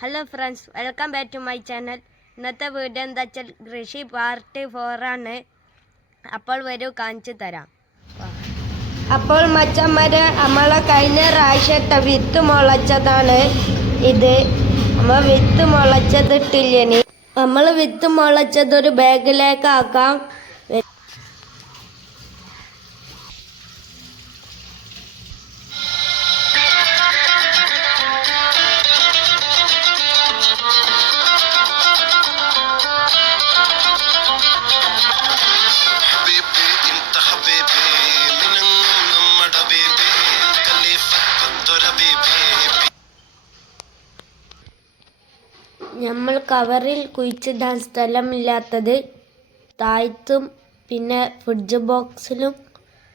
Hello friends, welcome back to my channel. ഇന്നത്തെ video എന്താ വെച്ചാൽ കൃഷി പാർട്ട് 4 ആണ്. അപ്പോൾ വരൂ കാണിച്ചു തരാം. അപ്പോൾ മച്ചന്മാരെ, നമ്മളെ കഴിഞ്ഞ പ്രാവശ്യത്തെ വിത്ത് മുളച്ചതാണ് ഇത്. നമ്മൾ വിത്ത് മുളച്ചതിട്ടില്ലേ, നമ്മൾ വിത്ത് മുളച്ചത് ഒരു ബാഗിലേക്ക് ആക്കാം. നമ്മൾ കവറിൽ കുഴിച്ചിടാൻ സ്ഥലമില്ലാത്തത് താഴത്തും പിന്നെ ഫ്രിഡ്ജ് ബോക്സിലും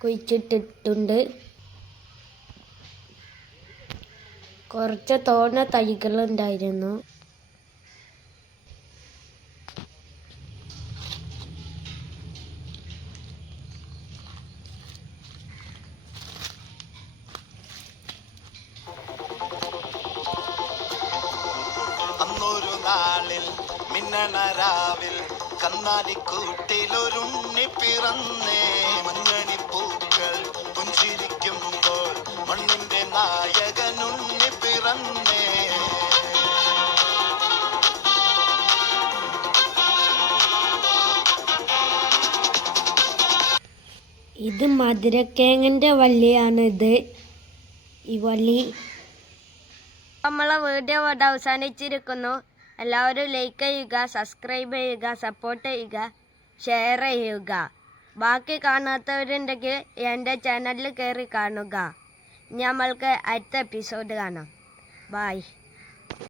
കുഴിച്ചിട്ടിട്ടുണ്ട്. കുറച്ച് തോന തൈകളുണ്ടായിരുന്നു. മിന്നണരാവിൽ കന്നാലിക്കൂട്ടിലൊരുണ്ണി പിറന്നേ. മഞ്ഞണി പൂക്കൾ പുഞ്ചിരിക്കുമ്പോൾ മണ്ണിന്റെ നായകനുണ്ണി പിറന്നേ. ഇത് മധുരക്കേങ്ങിൻ്റെ വള്ളിയാണിത്. ഈ വള്ളി നമ്മളെ വീഡിയോ ഇവിടെ അവസാനിച്ചിരിക്കുന്നു. എല്ലാവരും ലൈക്ക് ചെയ്യുക, സബ്സ്ക്രൈബ് ചെയ്യുക, സപ്പോർട്ട് ചെയ്യുക, ഷെയർ ചെയ്യുക. ബാക്കി കാണാത്തവരുണ്ടെങ്കിൽ എൻ്റെ ചാനലിൽ കയറി കാണുക. നമ്മൾക്ക് അടുത്ത എപ്പിസോഡ് കാണാം. ബൈ.